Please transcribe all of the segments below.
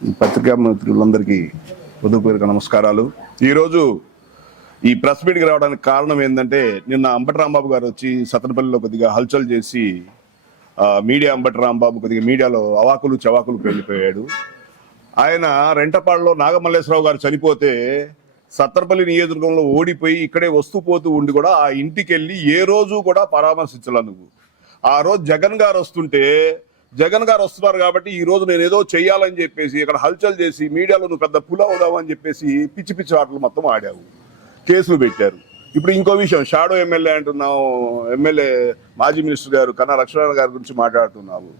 పత్రికా మిత్రులందరికీ హృదయపూర్వక నమస్కారాలు. ఈరోజు ఈ ప్రెస్ మీట్కి రావడానికి కారణం ఏంటంటే, నిన్న అంబటి రాంబాబు గారు వచ్చి సత్తెనపల్లిలో కొద్దిగా హల్చల్ చేసి మీడియా అంబటి రాంబాబు కొద్దిగా మీడియాలో అవాకులు చవాకులు పెళ్లిపోయాడు. ఆయన రెంటపాడులో నాగమల్లేశ్వరరావు గారు చనిపోతే సత్తెనపల్లి నియోజకవర్గంలో ఓడిపోయి ఇక్కడే వస్తూ పోతూ ఉండి కూడా ఆ ఇంటికి వెళ్ళి ఏ రోజు కూడా పరామర్శించాల నువ్వు. ఆ రోజు జగన్ గారు వస్తున్నారు కాబట్టి ఈ రోజు నేను ఏదో చెయ్యాలని చెప్పేసి ఇక్కడ హల్చల్ చేసి మీడియాలో నువ్వు పెద్ద పుల్ అవుదామని చెప్పేసి పిచ్చి పిచ్చి ఆటలు మొత్తం ఆడావు, కేసులు పెట్టారు. ఇప్పుడు ఇంకో విషయం, షాడో ఎమ్మెల్యే అంటున్నావు, ఎమ్మెల్యే మాజీ మినిస్టర్ గారు కన్నా లక్ష్మణ గారి గురించి మాట్లాడుతున్నావు,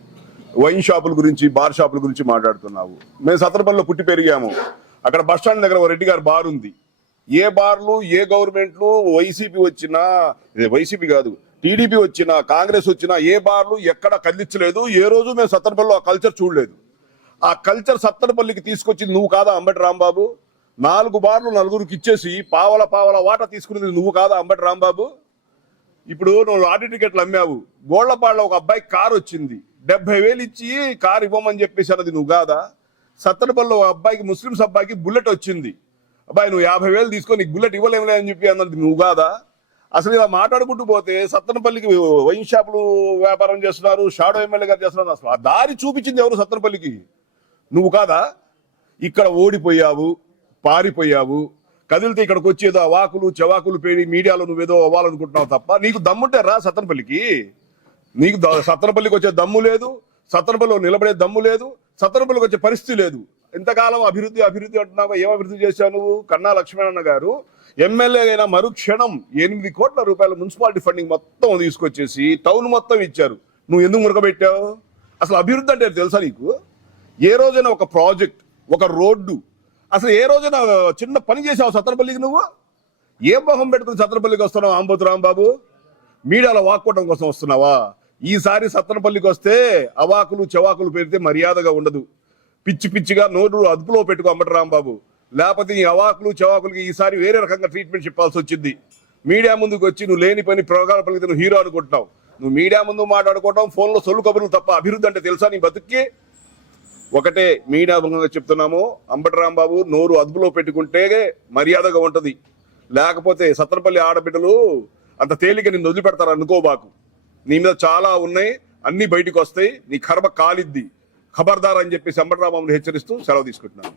వైన్ షాపుల గురించి బార్ షాపుల గురించి మాట్లాడుతున్నావు. మేము సత్తెనపల్లిలో పుట్టి పెరిగాము. అక్కడ బస్టాండ్ దగ్గర రెడ్డి గారి బార్ ఉంది. ఏ బార్లు ఏ గవర్నమెంట్లు వైసీపీ వచ్చినా, వైసీపీ కాదు టీడీపీ వచ్చినా కాంగ్రెస్ వచ్చినా ఏ బార్లు ఎక్కడ కదిలించలేదు. ఏ రోజు మేము సత్తెనపల్లిలో ఆ కల్చర్ చూడలేదు. ఆ కల్చర్ సత్తెనపల్లికి తీసుకొచ్చింది నువ్వు కాదా అంబటి రాంబాబు? 4 బార్లు నలుగురికి ఇచ్చేసి పావల వాటా తీసుకునేది నువ్వు కాదా అంబటి రాంబాబు? ఇప్పుడు నువ్వు లాటరీ టికెట్లు అమ్మావు. గోళ్లపాడులో ఒక అబ్బాయి కారు వచ్చింది, 70,000 ఇచ్చి కారు ఇవ్వమని చెప్పేసి అన్నది నువ్వు కాదా? సత్తెనపల్లిలో ఒక అబ్బాయికి, ముస్లింస్ అబ్బాయికి బుల్లెట్ వచ్చింది, అబ్బాయి నువ్వు 50,000 తీసుకొని నీకు బుల్లెట్ ఇవ్వలేములే అని చెప్పి అన్నది నువ్వు కాదా? అసలు ఇలా మాట్లాడుకుంటూ పోతే సత్తెనపల్లికి వైన్ షాపులు వ్యాపారం చేస్తున్నారు, షాడో ఎమ్మెల్యే గారు చేస్తున్నారు. అసలు ఆ దారి చూపించింది ఎవరు సత్తెనపల్లికి? నువ్వు కాదా? ఇక్కడ ఓడిపోయావు, పారిపోయావు, కదిలితే ఇక్కడికి వచ్చేదో అవాకులు చవాకులు పేడి మీడియాలో నువ్వేదో అవ్వాలనుకుంటున్నావు తప్ప నీకు దమ్ముంటే రా సత్తెనపల్లికి. నీకు సత్తెనపల్లికి వచ్చే దమ్ము లేదు, సత్తెనపల్లిలో నిలబడే దమ్ము లేదు, సత్తెనపల్లికి వచ్చే పరిస్థితి లేదు. ఇంతకాలం అభివృద్ధి అంటున్నావా? ఏం అభివృద్ధి చేశావు నువ్వు? కన్నా లక్ష్మణ గారు ఎమ్మెల్యే అయిన మరుక్షణం 8 కోట్ల రూపాయల మున్సిపాలిటీ ఫండింగ్ మొత్తం తీసుకొచ్చేసి టౌన్ మొత్తం ఇచ్చారు. నువ్వు ఎందుకు మురగబెట్టావు? అసలు అభివృద్ధి అంటే తెలుసా నీకు? ఏ రోజైనా ఒక ప్రాజెక్ట్, ఒక రోడ్డు, అసలు ఏ రోజైనా చిన్న పని చేసావు సత్తెనపల్లికి? నువ్వు ఏ మొహం పెట్టుకుని సత్తెనపల్లికి వస్తున్నావు అంబటి రాంబాబు? మీడియాలో వాక్కోవడం కోసం వస్తున్నావా? ఈసారి సత్తెనపల్లికి వస్తే అవాకులు చవాకులు పెడితే మర్యాదగా ఉండదు. పిచ్చిగా నోరు అదుపులో పెట్టుకో అంబటి రాంబాబు, లేకపోతే ఈ అవాకులు చవాకులకి ఈసారి వేరే రకంగా ట్రీట్మెంట్ చెప్పాల్సి వచ్చింది. మీడియా ముందుకు వచ్చి నువ్వు లేని పని ప్రోగ్రాం పలికితే నువ్వు హీరో అనుకుంటున్నావు. నువ్వు మీడియా ముందు మాట్లాడుకోవడం, ఫోన్లో సొల్లు కబుర్లు తప్ప అభివృద్ధి అంటే తెలుసా నీ బతుక్కి? ఒకటే మీడియా భంగంగా చెప్తున్నాము, అంబటి రాంబాబు నోరు అదుపులో పెట్టుకుంటే మర్యాదగా ఉంటది. లేకపోతే సత్తెనపల్లి ఆడబిడ్డలు అంత తేలిక నిన్ను వదిలిపెడతారు అనుకోబాకు. నీ మీద చాలా ఉన్నాయి, అన్ని బయటకు వస్తాయి, నీ కర్మ కాలిద్ది. ఖబర్దార్ అని చెప్పేసి అంబటి రాంబాబుని హెచ్చరిస్తూ సెలవు తీసుకుంటున్నాను.